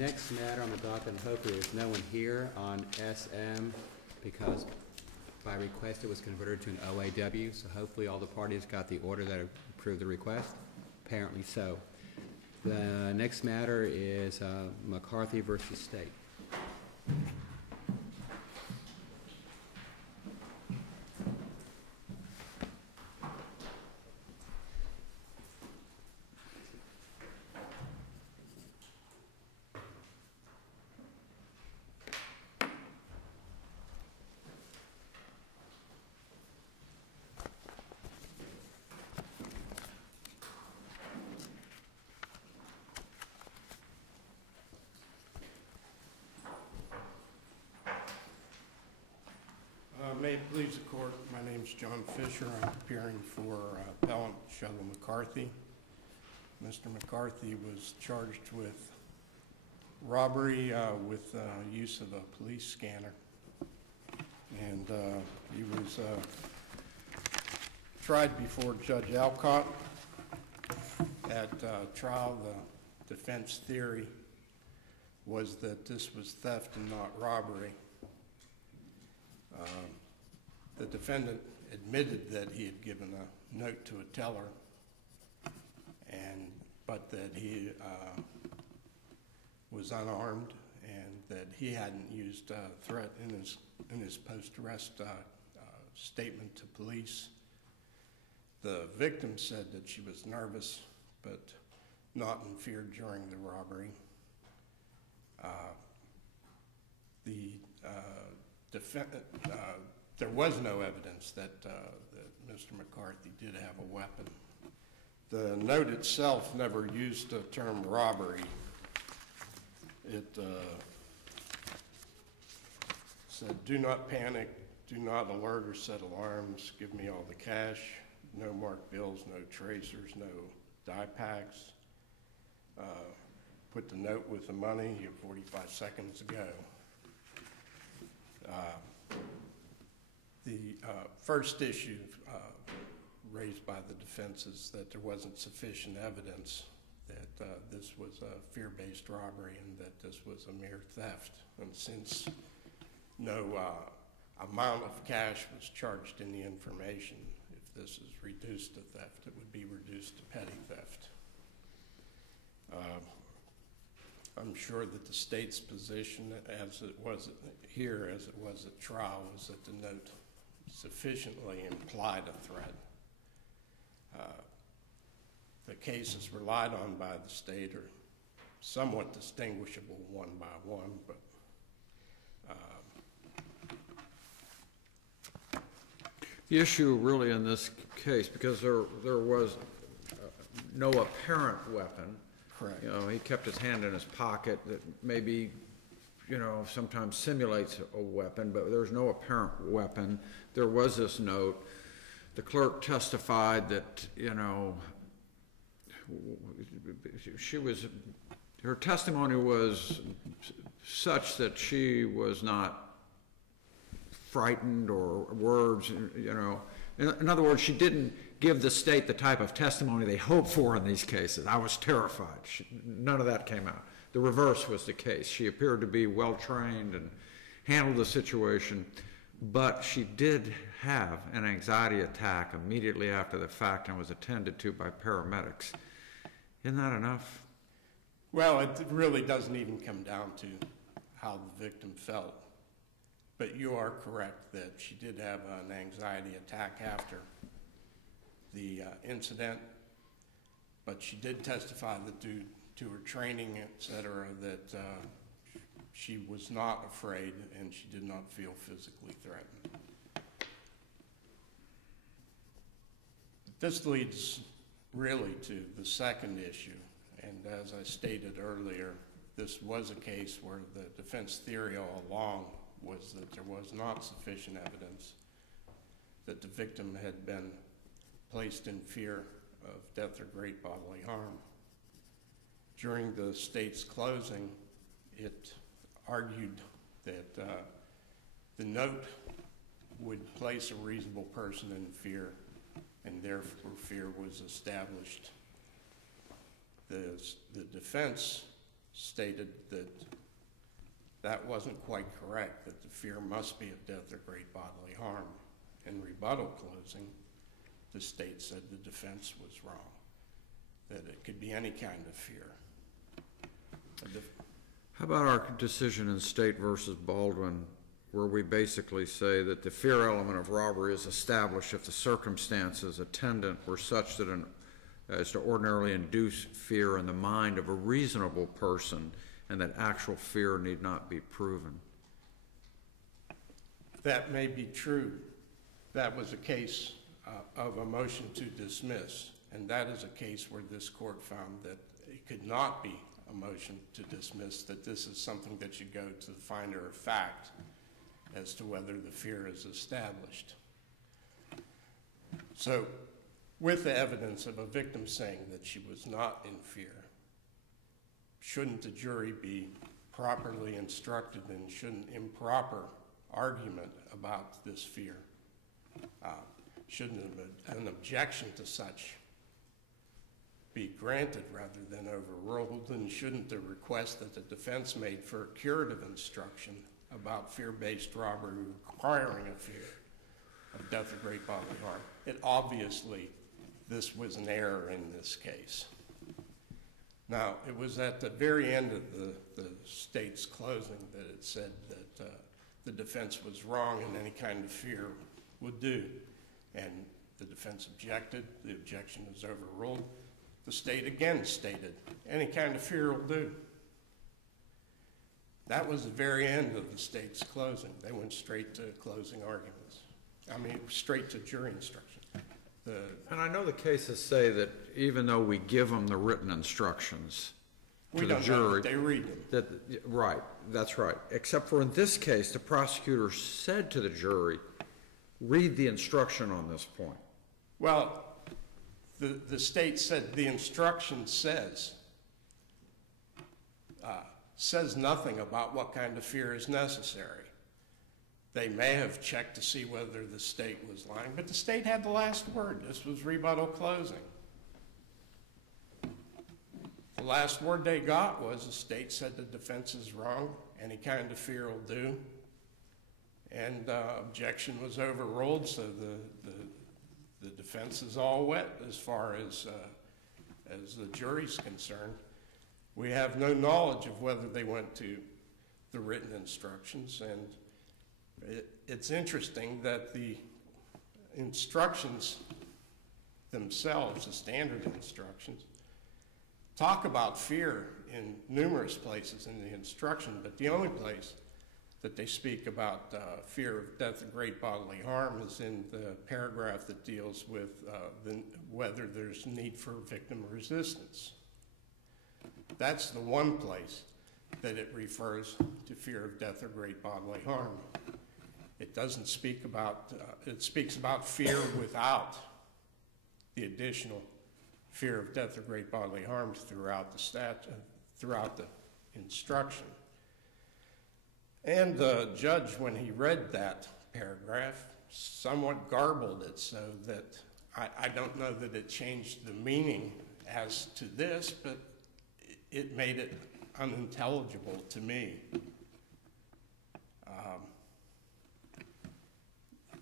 next matter on the docket, hopefully there's no one here on SM because by request it was converted to an OAW, so hopefully all the parties got the order that approved the request. Apparently so. The next matter is McCarthy versus State. May it please the court, my name is John Fisher. I'm appearing for appellant Shadle McCarthy. Mr. McCarthy was charged with robbery with use of a police scanner. And he was tried before Judge Alcott. At trial, the defense theory was that this was theft and not robbery. The defendant admitted that he had given a note to a teller, but that he was unarmed and that he hadn't used threat in his post-arrest statement to police. The victim said that she was nervous, but not in fear during the robbery. There was no evidence that Mr. McCarthy did have a weapon. The note itself never used the term robbery. It said, "Do not panic, do not alert or set alarms, give me all the cash, no marked bills, no tracers, no die packs. Put the note with the money, you have 45 seconds to go." The first issue raised by the defense is that there wasn't sufficient evidence that this was a fear-based robbery and that this was a mere theft. And since no amount of cash was charged in the information, if this is reduced to theft, it would be reduced to petty theft. I'm sure that the state's position, as it was here, as it was at trial, was that the note sufficiently implied a threat. The cases relied on by the state are somewhat distinguishable one by one, but the issue really in this case, because there was no apparent weapon. correct. You know, he kept his hand in his pocket that maybe, you know, sometimes simulates a weapon, but there's no apparent weapon. There was this note. The clerk testified that, you know, her testimony was such that she was not frightened or words, you know. In other words, she didn't give the state the type of testimony they hope for in these cases. I was terrified. None of that came out. The reverse was the case. She appeared to be well-trained and handled the situation, but she did have an anxiety attack immediately after the fact and was attended to by paramedics. Isn't that enough? Well, it really doesn't even come down to how the victim felt. But you are correct that she did have an anxiety attack after the incident, but she did testify that due to her training, et cetera, that she was not afraid and she did not feel physically threatened. This leads really to the second issue, and as I stated earlier, this was a case where the defense theory all along was that there was not sufficient evidence that the victim had been placed in fear of death or great bodily harm. During the state's closing, it argued that the note would place a reasonable person in fear, and therefore fear was established. The defense stated that that wasn't quite correct, that the fear must be of death or great bodily harm. In rebuttal closing, the state said the defense was wrong, that it could be any kind of fear. How about our decision in State versus Baldwin, where we basically say that the fear element of robbery is established if the circumstances attendant were such that as to ordinarily induce fear in the mind of a reasonable person, and that actual fear need not be proven? That may be true. That was a case of a motion to dismiss, and that is a case where this court found that it could not be a motion to dismiss, that this is something that should go to the finder of fact as to whether the fear is established. So, with the evidence of a victim saying that she was not in fear, shouldn't the jury be properly instructed, and shouldn't improper argument about this fear, shouldn't an objection to such be granted rather than overruled, and shouldn't the request that the defense made for a curative instruction about fear-based robbery requiring a fear of death or great bodily harm? It obviously, this was an error in this case. Now, it was at the very end of the state's closing that it said that the defense was wrong and any kind of fear would do. And the defense objected, the objection was overruled. The state again stated, any kind of fear will do. That was the very end of the state's closing. They went straight to closing arguments. I mean, straight to jury instruction. And I know the cases say that even though we give them the written instructions to the jury, we don't know that they read them. Right, that's right. Except for in this case, the prosecutor said to the jury, read the instruction on this point. Well, the state said the instruction says nothing about what kind of fear is necessary. They may have checked to see whether the state was lying, but the state had the last word. This was rebuttal closing. The last word they got was the state said the defense is wrong, any kind of fear will do, and objection was overruled, so the defense is all wet as far as the jury's concerned. We have no knowledge of whether they went to the written instructions, and it's interesting that the instructions themselves, the standard instructions, talk about fear in numerous places in the instruction, but the only place that they speak about fear of death and great bodily harm is in the paragraph that deals with whether there's need for victim resistance. That's the one place that it refers to fear of death or great bodily harm. It doesn't speak about, it speaks about fear without the additional fear of death or great bodily harm throughout the instruction. And the judge, when he read that paragraph, somewhat garbled it so that I don't know that it changed the meaning as to this, but it made it unintelligible to me.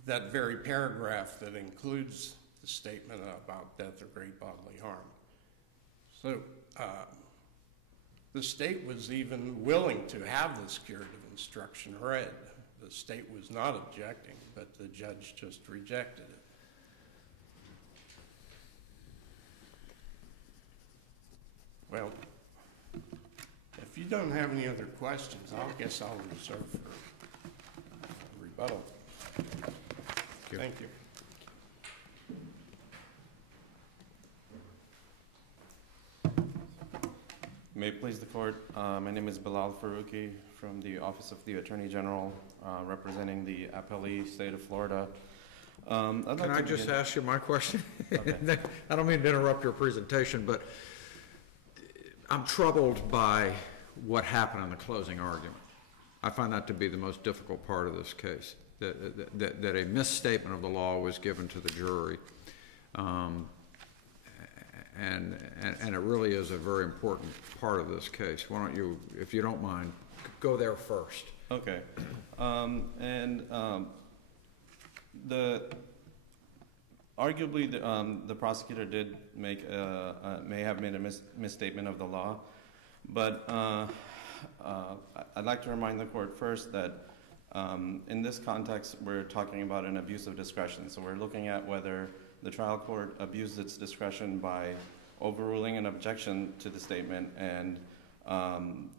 That very paragraph that includes the statement about death or great bodily harm. So the state was even willing to have this curative instruction read. The state was not objecting, but the judge just rejected it. Well, if you don't have any other questions, I guess I'll reserve for rebuttal. Thank you. May it please the court. My name is Bilal Farouki from the Office of the Attorney General, representing the appellee state of Florida. Can I just ask you my question? Okay. I don't mean to interrupt your presentation, but I'm troubled by what happened in the closing argument. I find that to be the most difficult part of this case, that a misstatement of the law was given to the jury. and it really is a very important part of this case. Why don't you, if you don't mind, go there first. Okay. Arguably, the prosecutor did may have made a misstatement of the law, but I'd like to remind the court first that in this context, we're talking about an abuse of discretion. So we're looking at whether the trial court abused its discretion by overruling an objection to the statement and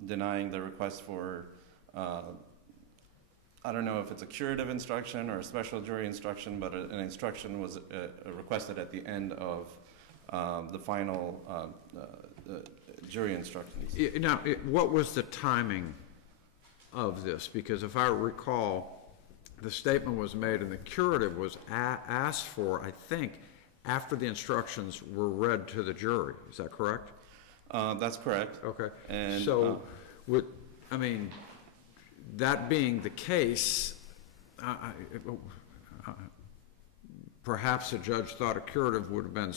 denying the request for, I don't know if it's a curative instruction or a special jury instruction, but an instruction was requested at the end of the final jury instructions. Now, what was the timing of this? Because if I recall, the statement was made and the curative was asked for, I think, after the instructions were read to the jury. Is that correct? That's correct. Okay. And so, I mean, that being the case, perhaps the judge thought a curative would have been,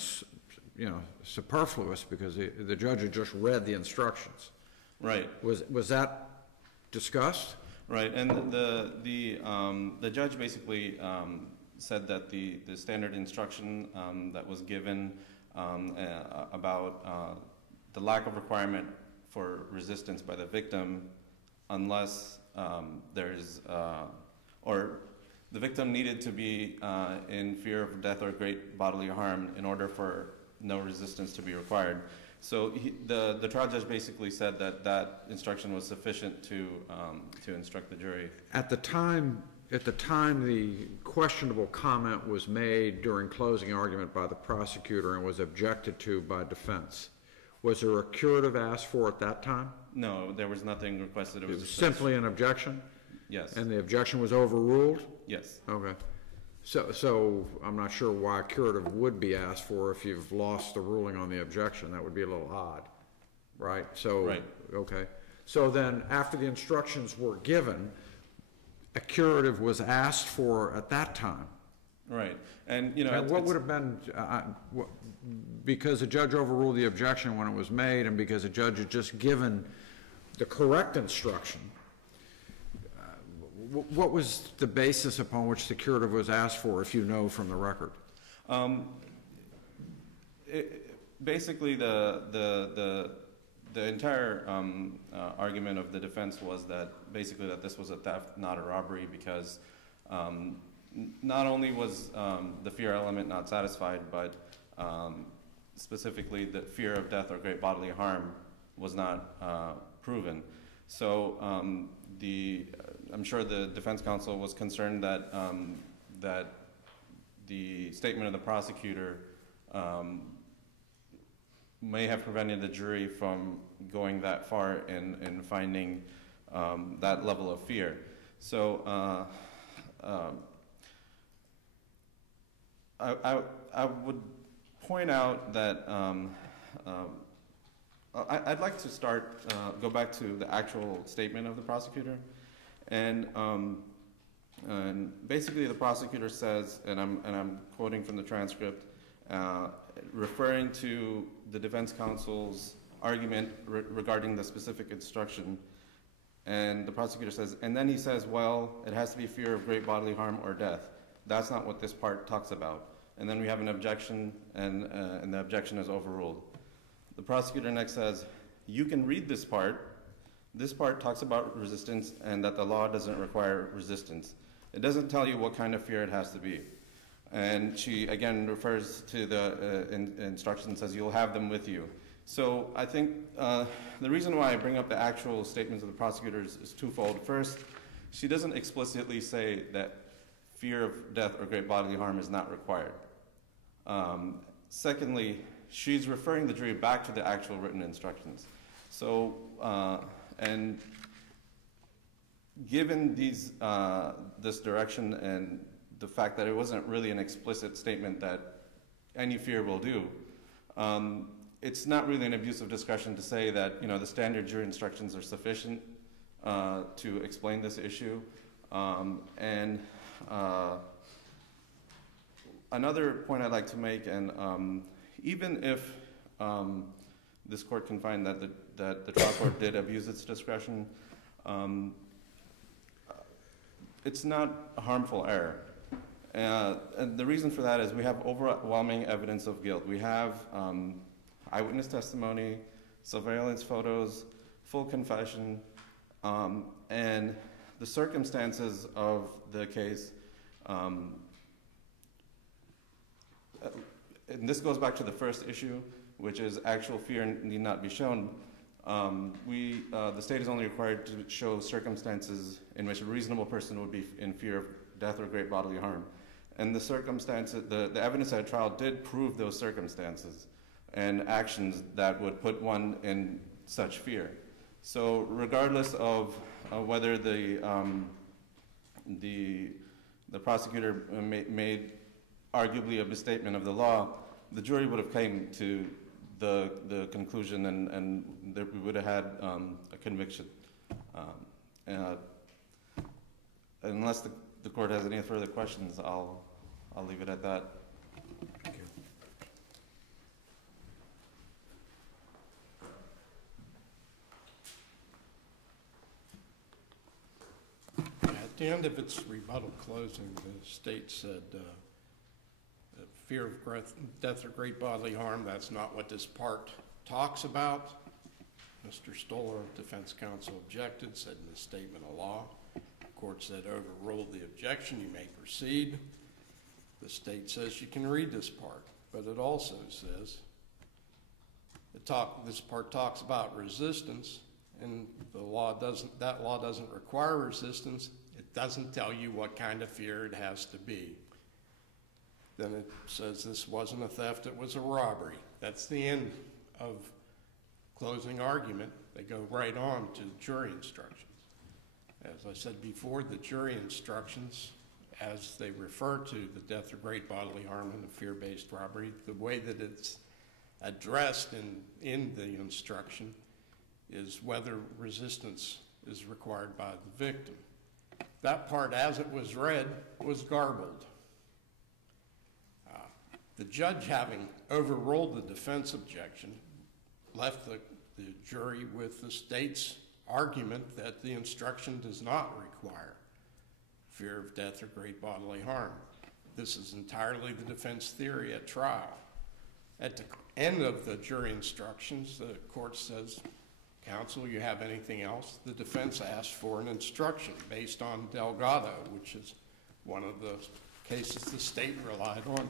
superfluous because the judge had just read the instructions. Right. Was that discussed? Right, and the judge basically said that the standard instruction that was given about the lack of requirement for resistance by the victim unless or the victim needed to be in fear of death or great bodily harm in order for no resistance to be required. So the trial judge basically said that instruction was sufficient to instruct the jury. At the time the questionable comment was made during closing argument by the prosecutor and was objected to by defense, was there a curative asked for at that time? No, there was nothing requested. It was simply an objection? Yes. And the objection was overruled? Yes. Okay. So I'm not sure why a curative would be asked for if you've lost the ruling on the objection. That would be a little odd, right? So, right. Okay. So then after the instructions were given, a curative was asked for at that time. Right. And, what would have been, because the judge overruled the objection when it was made and because the judge had just given the correct instruction, what was the basis upon which the curative was asked for, if you know from the record? Basically, the entire argument of the defense was that basically that this was a theft, not a robbery, because not only was the fear element not satisfied, but specifically the fear of death or great bodily harm was not proven. So I'm sure the defense counsel was concerned that that the statement of the prosecutor may have prevented the jury from going that far in finding that level of fear. So I would point out that I'd like to go back to the actual statement of the prosecutor. And basically the prosecutor says, and I'm quoting from the transcript, referring to the defense counsel's argument regarding the specific instruction, and the prosecutor says, and then he says, well, it has to be fear of great bodily harm or death. That's not what this part talks about. And then we have an objection, and the objection is overruled. The prosecutor next says, you can read this part. This part talks about resistance and that the law doesn't require resistance. It doesn't tell you what kind of fear it has to be. And she, again, refers to the instruction and says, you'll have them with you. So I think the reason why I bring up the actual statements of the prosecutors is twofold. First, she doesn't explicitly say that fear of death or great bodily harm is not required. Secondly, she's referring the jury back to the actual written instructions. So, and given this direction and the fact that it wasn't really an explicit statement that any fear will do, it's not really an abuse of discretion to say that the standard jury instructions are sufficient to explain this issue. And another point I'd like to make, and even if this court can find that the trial court did abuse its discretion, it's not a harmful error. And the reason for that is we have overwhelming evidence of guilt. We have eyewitness testimony, surveillance photos, full confession, and the circumstances of the case. And this goes back to the first issue, which is actual fear need not be shown. The state is only required to show circumstances in which a reasonable person would be in fear of death or great bodily harm. And the circumstances, the evidence at trial did prove those circumstances and actions that would put one in such fear. So regardless of whether the prosecutor made arguably a misstatement of the law, the jury would have came to the conclusion and we would have had a conviction. Unless the court has any further questions, I'll leave it at that. Thank you. At the end of its rebuttal closing, the state said, fear of death or great bodily harm, that's not what this part talks about. Mr. Stoller, defense counsel, objected, said misstatement of law. The court said overruled the objection, you may proceed. The state says you can read this part, but it also says, this part talks about resistance, and that law doesn't require resistance. It doesn't tell you what kind of fear it has to be. Then it says this wasn't a theft, it was a robbery. That's the end of closing argument. They go right on to jury instructions. As I said before, the jury instructions, as they refer to the death or great bodily harm and the fear-based robbery, the way that it's addressed in the instruction is whether resistance is required by the victim. That part, as it was read, was garbled. The judge, having overruled the defense objection, left the jury with the state's argument that the instruction does not require fear of death or great bodily harm. This is entirely the defense theory at trial. At the end of the jury instructions, the court says, counsel, you have anything else? The defense asked for an instruction based on Delgado, which is one of the cases the state relied on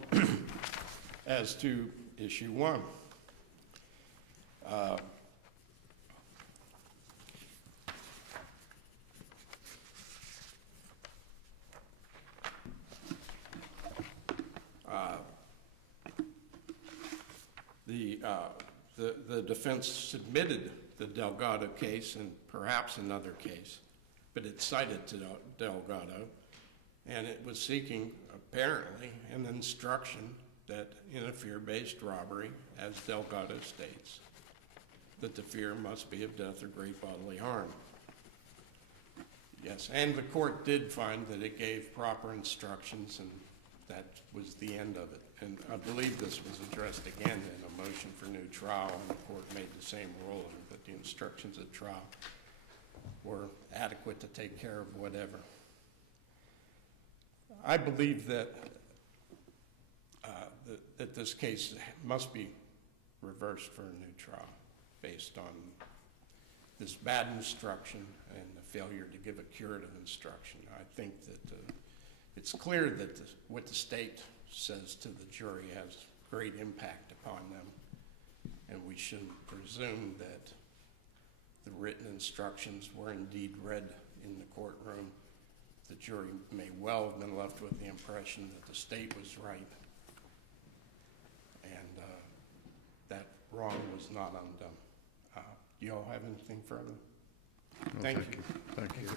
as to issue one. The defense submitted the Delgado case and perhaps another case, but it cited to Delgado, and it was seeking, apparently, an instruction that in a fear-based robbery, as Delgado states, that the fear must be of death or great bodily harm. Yes, and the court did find that it gave proper instructions, and that was the end of it. And I believe this was addressed again in a motion for new trial, and the court made the same ruling that the instructions at trial were adequate to take care of whatever. I believe that that this case must be reversed for a new trial based on this bad instruction and the failure to give a curative instruction. I think that it's clear that what the state says to the jury has great impact upon them, and we shouldn't presume that the written instructions were indeed read in the courtroom. The jury may well have been left with the impression that the state was right, and that wrong was not undone. Do you all have anything further? No, Thank you. Thank you.